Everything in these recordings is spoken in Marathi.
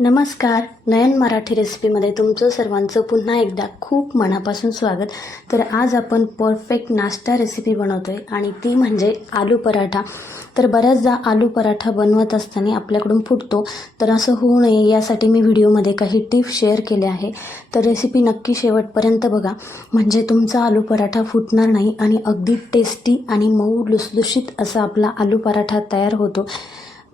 नमस्कार नयन मराठी रेसिपीमध्ये तुमचं सर्वांचं पुन्हा एकदा खूप मनापासून स्वागत. तर आज आपण परफेक्ट नाश्ता रेसिपी बनवतो आहे आणि ती म्हणजे आलू पराठा. तर बऱ्याचदा आलू पराठा बनवत असताना आपल्याकडून फुटतो. तर असं होऊ नये यासाठी मी व्हिडिओमध्ये काही टिप्स शेअर केले आहे. तर रेसिपी नक्की शेवटपर्यंत बघा. म्हणजे तुमचा आलू पराठा फुटणार नाही आणि अगदी टेस्टी आणि मऊ लुसलुशीत असा आपला आलू पराठा तयार होतो.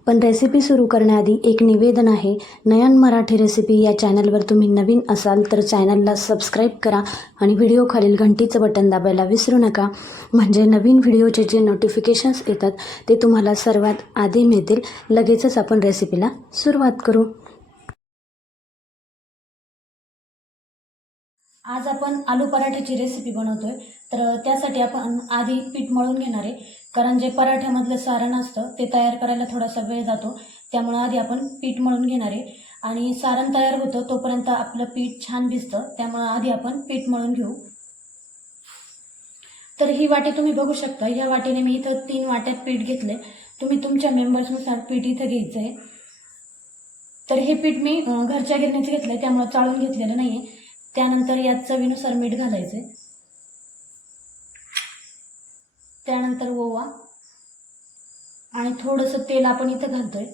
पण रेसिपी सुरू करण्याआधी एक निवेदन आहे. नयन मराठी रेसिपी या चॅनलवर तुम्ही नवीन असाल तर चॅनलला सबस्क्राईब करा आणि व्हिडिओखालील घंटीचं बटन दाबायला विसरू नका. म्हणजे नवीन व्हिडिओचे जे नोटिफिकेशन्स येतात ते तुम्हाला सर्वात आधी मिळतील. लगेचच आपण रेसिपीला सुरुवात करू. आज आपण आलू पराठ्याची रेसिपी बनवतोय. तर त्यासाठी आपण आधी पीठ मळून घेणार आहे. कारण जे पराठ्यामधलं सारण असतं ते तयार करायला थोडासा वेळ जातो. त्यामुळं आधी आपण पीठ मळून घेणार आहे. आणि सारण तयार होतं तोपर्यंत आपलं पीठ छान भिजतं. त्यामुळं आधी आपण पीठ मळून घेऊ. तर ही वाटी तुम्ही बघू शकता. या वाटीने मी इथं तीन वाट्यात पीठ घेतले तुम्ही तुमच्या मेंबर्सनुसार पीठ इथं घ्यायचं आहे तर हे पीठ मी घरच्या गिरणीचं घेतलं आहे त्यामुळं चाळून घेतलेलं नाही आहे त्यानंतर यात चवीनुसार मीठ घालायचे त्यानंतर ओवा. आणि थोडंसं तेल आपण इथं घालतोय.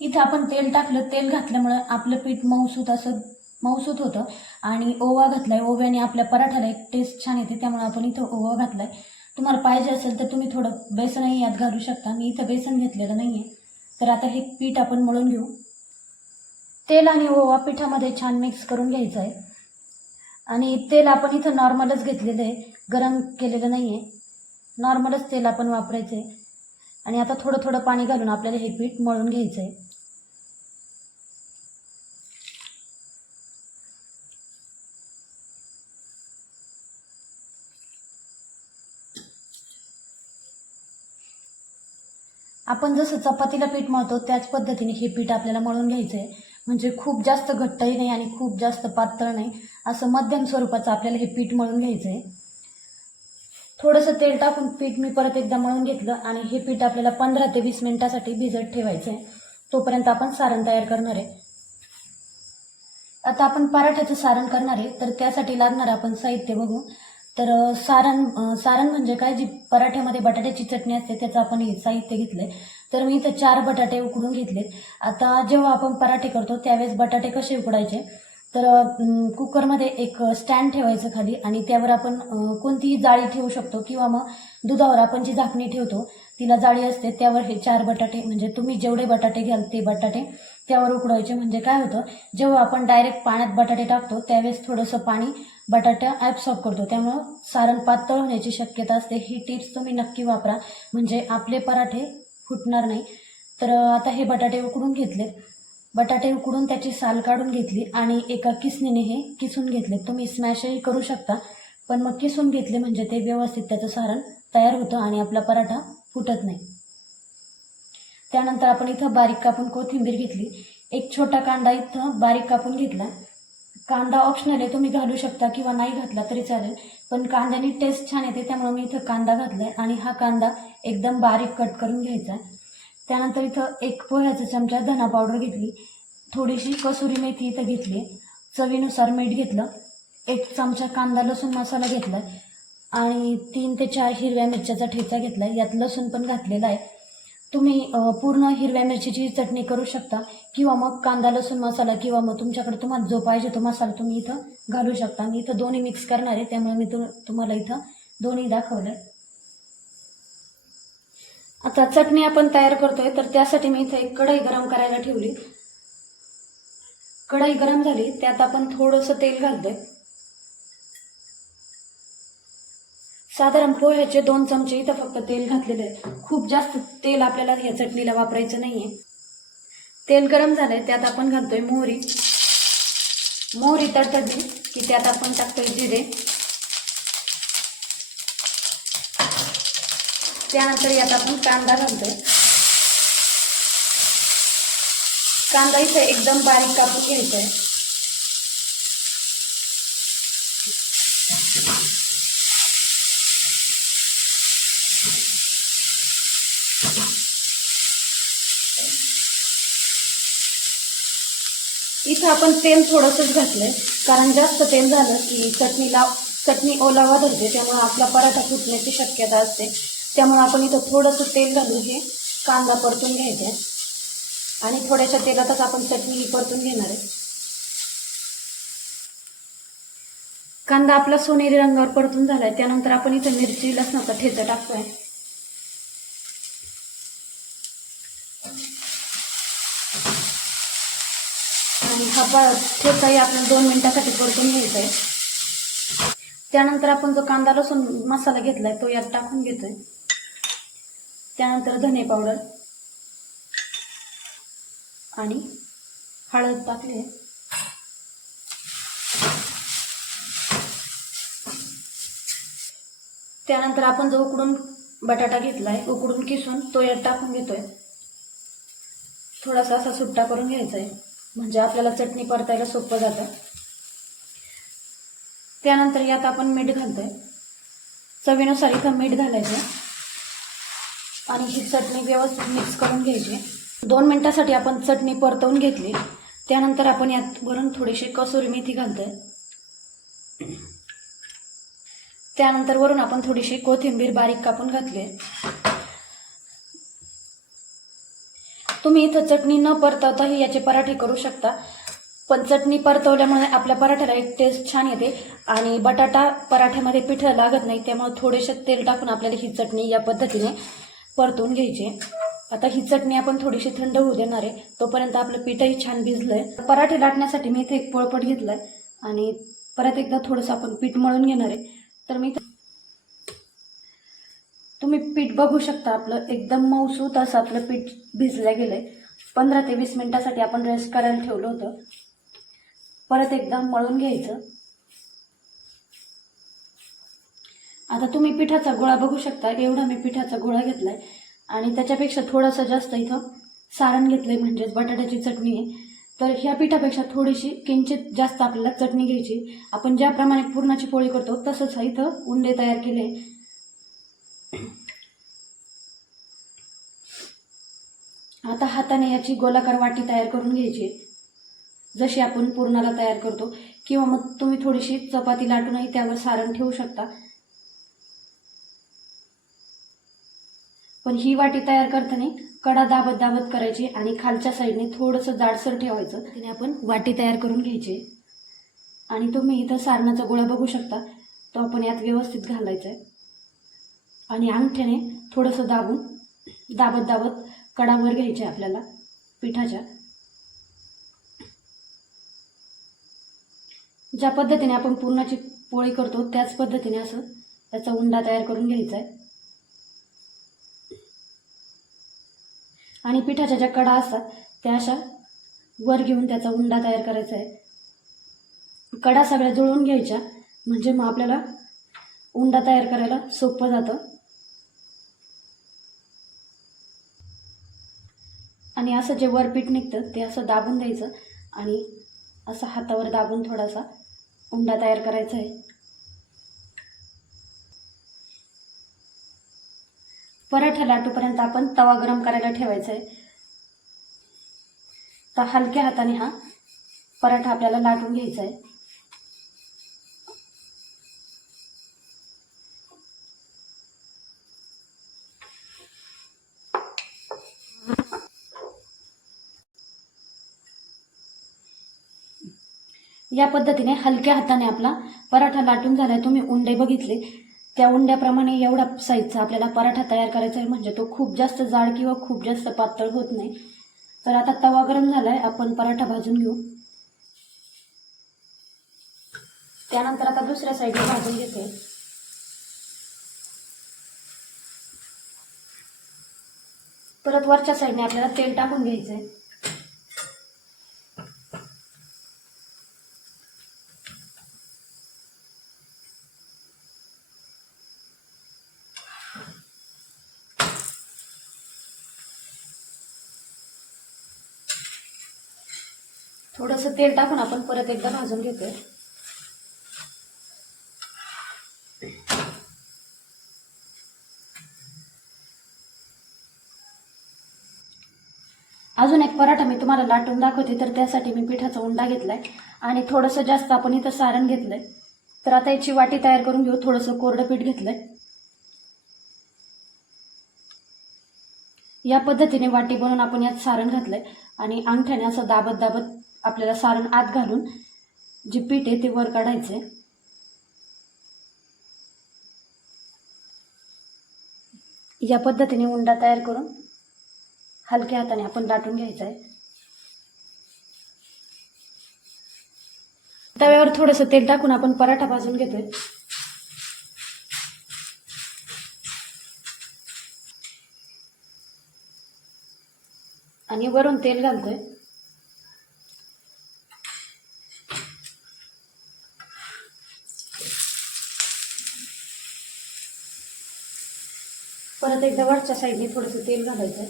इथं आपण तेल टाकलं तेल घातल्यामुळं आपलं पीठ मऊसूत असं मऊसूत होतं. आणि ओवा घातलाय ओव्याने आपल्या पराठ्याला एक टेस्ट छान येते त्यामुळे आपण इथं ओवा घातलाय. तुम्हाला पाहिजे असेल तर तुम्ही थोडं बेसनही यात घालू शकता. मी इथं बेसन घेतलेलं नाही आहे तर आता हे पीठ आपण मळून घेऊ. तेल आणि ओवा पिठामध्ये छान मिक्स करून घ्यायचं आहे आणि तेल आपण इथं नॉर्मलच घेतलेलं आहे. गरम केलेलं नाही आहे नॉर्मलच तेल आपण वापरायचं आहे आणि आता थोडं थोडं पाणी घालून आपल्याला हे पीठ मळून घ्यायचं आहे आपण जसं चपातीला पीठ मळतो त्याच पद्धतीने हे पीठ आपल्याला मळून घ्यायचं आहे म्हणजे खूप जास्त घट्टही नाही आणि खूप जास्त पातळ नाही. असं मध्यम स्वरूपाचं आपल्याला हे पीठ मळून घ्यायचं आहे थोडंसं तेल टाकून पीठ मी परत एकदा मळून घेतलं आणि हे पीठ आपल्याला पंधरा ते वीस मिनिटासाठी भिजत ठेवायचं आहे तोपर्यंत आपण सारण तयार करणार आहे. आता आपण पराठ्याचं सारण करणार आहे तर त्यासाठी लागणार आपण साहित्य बघू. तर सारण सारण म्हणजे काय? जी पराठ्यामध्ये बटाट्याची चटणी असते त्याचं आपण हे साहित्य घेतलंय. तर मी इथं चार बटाटे उकडून घेतलेत. आता जेव्हा आपण पराठे करतो त्यावेळेस बटाटे कसे उकडायचे? तर कुकरमध्ये एक स्टँड ठेवायचं खाली आणि त्यावर आपण कोणतीही जाळी ठेवू शकतो किंवा मग दुधावर आपण जी झाकणी ठेवतो तिला जाळी असते त्यावर हे चार बटाटे म्हणजे तुम्ही जेवढे बटाटे घ्याल ते बटाटे त्यावर उकडवायचे म्हणजे काय होतं जेव्हा आपण डायरेक्ट पाण्यात बटाटे टाकतो त्यावेळेस थोडंसं पाणी बटाटा ॲबसॉर्ब करतो. त्यामुळं सारण पातळ होण्याची शक्यता असते. ही टिप्स तुम्ही नक्की वापरा. म्हणजे आपले पराठे फुटणार नाही. तर आता हे बटाटे उकडून घेतलेत. बटाटे उकडून त्याची साल काढून घेतली आणि एका किसणीने हे किसून घेतले तुम्ही स्मॅशही करू शकता. पण मग किसून घेतले म्हणजे ते व्यवस्थित त्याचं सारण तयार होतं आणि आपला पराठा फुटत नाही. त्यानंतर आपण इथं बारीक कापून कोथिंबीर घेतली. एक छोटा कांदा इथं बारीक कापून घेतला. कांदा ऑप्शनल आहे तुम्ही घालू शकता किंवा नाही घातला तरी चालेल. पण कांद्याने टेस्ट छान येते त्यामुळे मी इथं कांदा घातलाय आणि हा कांदा एकदम बारीक कट करून घ्यायचा. त्यानंतर इथं एक पोह्याचा चमचा धना पावडर घेतली. थोडीशी कसुरी मेथी इथं घेतली. चवीनुसार मीठ घेतलं. एक चमचा कांदा लसूण मसाला घेतला आणि तीन ते चार हिरव्या मिरच्याचा ठेचा घेतला यात लसूण पण घातलेला आहे. तुम्ही पूर्ण हिरव्या मिरचीची चटणी करू शकता किंवा मग कांदा लसूण मसाला किंवा मग तुमच्याकडे तुम्हाला जो पाहिजे तो मसाला तुम्ही इथं घालू शकता. मी इथं दोन्ही मिक्स करणार आहे त्यामुळे मी तु तुम्हाला इथं दोन्ही दाखवलं आता चटणी आपण तयार करतोय तर त्यासाठी मी इथं एक कढई गरम करायला ठेवली. कढई गरम झाली त्यात आपण थोडंसं तेल घालतोय. साधारण पोह्याचे दोन चमचे इथं फक्त तेल घातलेलं आहे. खूप जास्त तेल आपल्याला या चटणीला वापरायचं नाही आहे तेल गरम झालंय त्यात आपण घालतोय मोहरी. मोहरी तडतडली की त्यात आपण टाकतोय जिरे. त्यानंतर यात आपण कांदा घालतोय. कांदा इथे एकदम बारीक कापून घ्यायचा आहे. इथं आपण तेल थोडंसंच घातलंय. कारण जास्त तेल झालं की चटणीला चटणी ओलावा धरते त्यामुळे आपला पराठा फुटण्याची शक्यता असते. त्यामुळे आपण इथं थोडंसं तेल घालून हे कांदा परतून घ्यायचा आहे. आणि थोड्याशा तेलातच आपण चटणी परतून घेणार आहे. कांदा आपला सोनेरी रंगावर परतून झाला आहे त्यानंतर आपण इथं मिरची लसणाचा ठेचा टाकतो आहे आणि हा प- ठेचाही आपल्याला दोन मिनिटासाठी परतून घ्यायचा आहे त्यानंतर आपण जो कांदा लसूण मसाला घेतलाय तो यात टाकून घेतोय. त्यानंतर धने पावडर आणि हळद टाकली आहे त्यानंतर आपण जो उकडून बटाटा घेतलाय उकडून किसून तो यात टाकून घेतोय. थोडासा असा सुट्टा करून घ्यायचा आहे म्हणजे आपल्याला चटणी परतायला सोपं जातं. त्यानंतर यात आपण मीठ घालतोय. चवीनुसार इथं मीठ घालायचं. आणि ही चटणी व्यवस्थित मिक्स करून घ्यायची. दोन मिनटासाठी आपण चटणी परतवून घेतली. त्यानंतर आपण यात वरून थोडीशी कसुरी मेथी घालतोय. त्यानंतर वरून आपण थोडीशी कोथिंबीर बारीक कापून घातली आहे. तुम्ही इथं चटणी न परतवताही याचे पराठे करू शकता. पण चटणी परतवल्यामुळे आपल्या पराठ्याला एक टेस्ट छान येते आणि बटाटा पराठ्यामध्ये पिठं लागत नाही त्यामुळे थोडेसे तेल टाकून आपल्याला ही चटणी या पद्धतीने परतून घ्यायची आता ही चटणी आपण थोडीशी थंड होऊ देणार आहे तोपर्यंत आपलं पीठही छान भिजलंय. पराठे लाटण्यासाठी मी इथे एक पोळपट घेतलाय आणि परत एकदा थोडंसं आपण पीठ मळून घेणार आहे. तर मी तुम्ही पीठ बघू शकता आपलं एकदम मऊसूत असं आपलं पीठ भिजलं गेलंय. पंधरा ते वीस मिनिटासाठी आपण रेस्ट करायला ठेवलं होतं. परत एकदा मळून घ्यायचं. आता तुम्ही पिठाचा गोळा बघू शकता एवढा मी पिठाचा गोळा घेतलाय. आणि त्याच्यापेक्षा थोडासा जास्त इथं सारण घेतलंय म्हणजेच बटाट्याची चटणी आहे. तर ह्या पिठापेक्षा थोडीशी किंचित जास्त आपल्याला चटणी घ्यायची. आपण ज्याप्रमाणे पुरणाची पोळी करतो तसंच इथं उंडे तयार केले. आता हाताने याची गोलाकार वाटी तयार करून घ्यायची. जशी आपण पूर्णाला तयार करतो किंवा मग तुम्ही थोडीशी चपाती लाटूनही त्यावर सारण ठेवू शकता. पण ही वाटी तयार करताना कडा दाबत दाबत करायची आणि खालच्या साईडने थोडंसं जाडसर ठेवायचं. तिने आपण वाटी तयार करून घ्यायची. आणि तुम्ही इथं सारणाचा गोळा बघू शकता. तो आपण यात व्यवस्थित घालायचा आहे. आणि अंगठ्याने थोडंसं दाबून दाबत दाबत कडावर घ्यायचे आपल्याला पिठाच्या. ज्या पद्धतीने आपण पूर्णाची पोळी करतो त्याच पद्धतीने असं त्याचा उंडा तयार करून घ्यायचा आहे. आणि पिठाच्या ज्या कडा असतात त्या अशा वर घेऊन त्याचा उंडा तयार करायचा आहे. कडा सगळ्या जुळवून घ्यायच्या म्हणजे मग आपल्याला उंडा तयार करायला सोपं जातं. आणि असं जे वरपीठ निघतं ते असं दाबून द्यायचं आणि असं हातावर दाबून थोडासा उंडा तयार करायचा आहे. पराठा लाटूपर्यंत आपण तवा गरम करायला ठेवायचा आहे. तर हलक्या हाताने हा पराठा आपल्याला लाटून घ्यायचा आहे. या पद्धतीने हलक्या हाताने आपला पराठा लाटून झालाय. तुम्ही उंडे बघितले. त्या उंड्याप्रमाणे एवढा साईजचा आपल्याला पराठा तयार करायचा आहे. म्हणजे तो खूप जास्त जाड किंवा खूप जास्त पातळ होत नाही. तर आता तवा गरम झालाय. आपण पराठा भाजून घेऊ. त्यानंतर आता दुसऱ्या साईडला भाजून घेते. परत वरच्या साईडने आपल्याला तेल टाकून घ्यायचं आहे थोडंसं तेल टाकून आपण परत एकदा भाजून घेतोय. अजून एक पराठा मी तुम्हाला लाटून दाखवते तर त्यासाठी मी पिठाचा उंडा घेतलाय आणि थोडंसं जास्त आपण इथं सारण घेतलंय. तर आता याची वाटी तयार करून घेऊ थोडंसं कोरडं पीठ घेतलंय. या पद्धतीने वाटी बनवून आपण यात सारण घातलंय आणि अंगठ्याने असं दाबत दाबत आपल्याला सारण आत घालून जे पीठ आहे ते वर काढायचंय. या पद्धतीने उंडा तयार करून हलक्या हाताने आपण लाटून घ्यायचा आहे तव्यावर थोडंसं तेल टाकून आपण पराठा भाजून घेतोय. आणि वरून तेल घालतोय. परत एकदा वरच्या साईडने थोडंसं तेल घालायचं.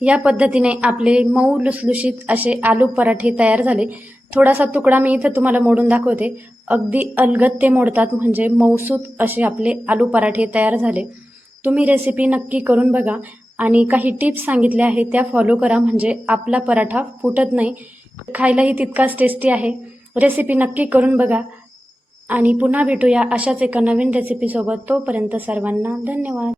या पद्धतीने आपले मऊ लुसलुशीत असे आलू पराठे तयार झाले. थोडासा तुकडा मी इथं तुम्हाला मोडून दाखवते. अगदी अलगत ते मोडतात म्हणजे मऊसूत असे आपले आलू पराठे तयार झाले. तुम्ही रेसिपी नक्की करून बघा. आणि काही टिप्स सांगितल्या आहेत त्या फॉलो करा. म्हणजे आपला पराठा फुटत नाही. खायलाही तितकाच टेस्टी आहे. रेसिपी नक्की करून बघा. आणि पुन्हा भेटूया अशाच एका नवीन रेसिपीसोबत तोपर्यंत सर्वांना धन्यवाद.